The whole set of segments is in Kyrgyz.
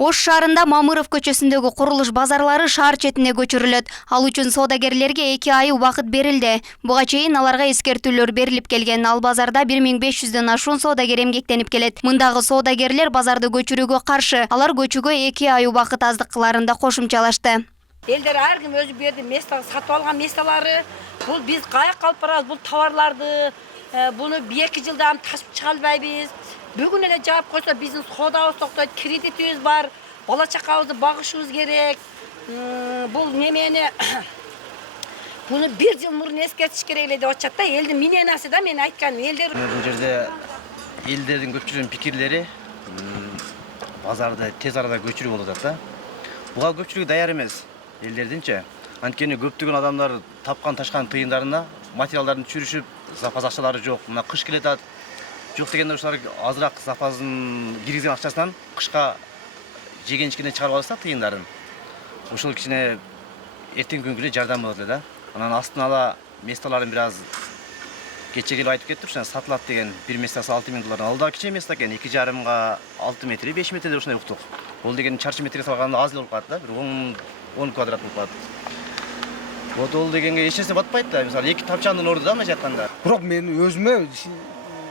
Ош шаарында Мамыров көчөсүндөгү курулуш базарлары шаар четине көчүрүлөт. Ал үчүн соодагерлерге 2 ай убакыт берилди. Буга чейин аларга эскертүүлөр берилип келген. Ал базарда 1500дөн ашуун соодагер эмгектенип келет. Мындагы соодагерлер базарды көчүрүүгө каршы. Алар көчүүгө 2 ай убакыт аздыктыларын да кошумчалашты. Элдер ар ким өзү берди место сатып алган местолары. Бул биз каяк калып барабыз бул товарларды. Буну 1-2 жылдан ташып чыга албайбыз. Бүгүн эле жаап койсо биздин соодабыз токтойт, кредитибиз бар, бала чакабызды багышыбыз керек. Бул немени буну 1 жыл мурун эскертиш керек эле деп атышат да. Элдин миненасы да мен айтканым. Элдер Бул жерде элдердин көпчүлүгүнүн пикирлери базарды тез арада көчүрүү болуп атат да. Буга көпчүлүгү даяр эмес элдердинчи. Анткени көптөгөн адамдар тапкан ташкан тыйындарына материалдарын чүрүшүп, запас акчалары жок. Мына кыш келе атат. Жок дегенде ошолар азыраак запасын киргизген акчасынан кышка жеген-ичкене чыгарып алса тыйындарын. Ошол кичине эртең күнгү эле жардам болот эле да. Анан астына ала местоларын бир аз кече келип айтып кетти, ошо сатылат деген 1 местасы $6000. Ал да кичи место экен, 2,5 6 метр, 5 метрде ошондой уктук. Бул деген чарчы метрге салганда аз эле болуп калат да, бир 10 квадрат болуп калат. Вот ол дегенге эч нерсе батпайт да. Мисалы 2 тапчандын орду да мына жакканда. Бирок мен өзүмө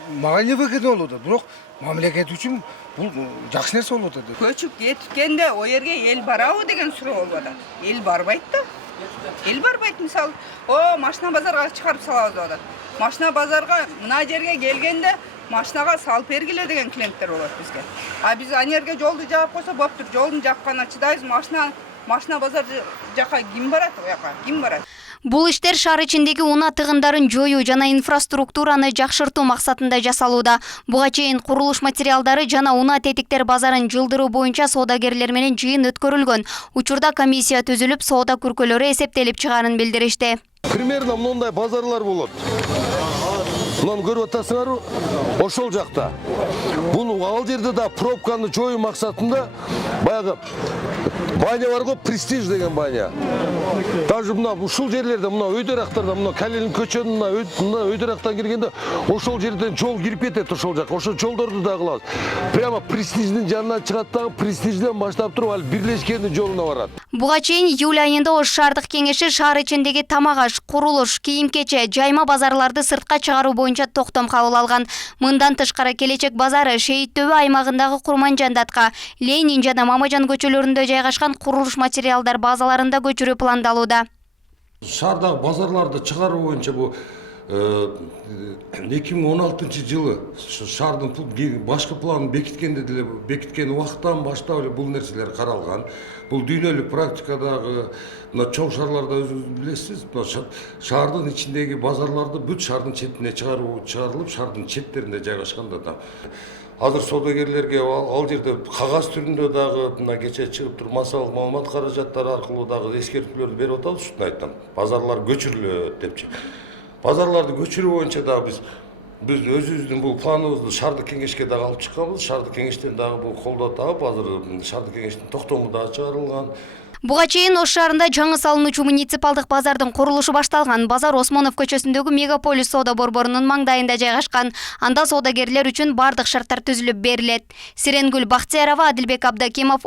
мага не выгодно болуп атат. Бирок мамлекет үчүн бул жакшы нерсе болуп атат. Көчүп кеткенде о жерге эл барабы деген суроо болуп атат. Эл барбайт да. Эл барбайт, мисалы, машина базарга чыгарып салабыз деп атат. Машина базарга мына жерге келгенде машинага салып бергиле деген клиенттер болот бизге. А биз аны жерге жолду жаап койсо болуптур. Жолдун жаккана чыдайбыз, машина базар жака ким барат, о жака ким барат? Бул иштер шаар ичиндеги унаа тыгындарын жоюу жана инфраструктураны жакшыртуу максатында жасалууда. Буга чейин курулуш материалдары жана унаа тетиктер базарын жылдыруу боюнча соодагерлер менен жыйын өткөрүлгөн. Учурда комиссия түзүлүп, соода күркөлөрү эсептелип чыгаарын билдиришти. Примерно мындай базарлар болот. Мынаны көрүп атасыңарбы? Ошол жакта. Бул ал жерде да пробканы жоюу максатында баягы баня бар го, престиж деген баня. Даже мына ушул жерлерде, мына өйдөрактарда, мына Калинин көчөнүн мына өйдөрактан киргенде ошол жерден жол кирип кетет ошол жак. Ошол жолдорду да кылабыз. Прямо престиждин жанынан чыгат дагы, престижден баштап туруп ал бирлешкендин жолуна барат. Буга чейин июль айында Ош шаардык кеңеши шаар ичиндеги тамак-аш, курулуш, кийим-кече, жайма базарларды сыртка чыгаруу боюнча токтом кабыл алган. Мындан тышкары Келечек базары Шейит Төбө аймагындагы Курманжандатка, Ленин жана Мамажан көчөлөрүндө жайгашкан курулуш материалдар базаларында көчүрүү пландалууда. Шаардагы базарларды чыгаруу боюнча бу 2016 жылы шаардын башкы планын бекиткен убакыттан баштап эле бул нерселер каралган. Бул дүйнөлүк практикадагы мына чоң шаарларда өзүңүз билесиз, шаардын ичиндеги базарларды бүт шаардын четине чыгарылып, шаардын четтеринде жайгашкан да. Азыр соодагерлерге ал жерде кагаз түрүндө дагы мына кече чыгып туруп массалык маалымат каражаттары аркылуу дагы эскертүүлөрдү берип атабыз, ушуну айттым. Базарлар көчүрүлөт депчи. Базарларды көчүрүү боюнча дагы биз өзүбүздүн бул планыбызды шаардык кеңешке дагы алып чыкканбыз. Шаардык кеңештен дагы бул колдоо таап, азыр шаардык кеңештин токтому дагы чыгарылган. Буга чейин Ош шаарында жаңы салынуучу муниципалдык базардын курулушу башталган. Базар Осмонов көчөсүндөгү Мегаполис соода борборунун маңдайында жайгашкан. Анда соодагерлер үчүн бардык шарттар түзүлүп берилет. Сиренгүл Бактиярова, Адилбек Абдакимов,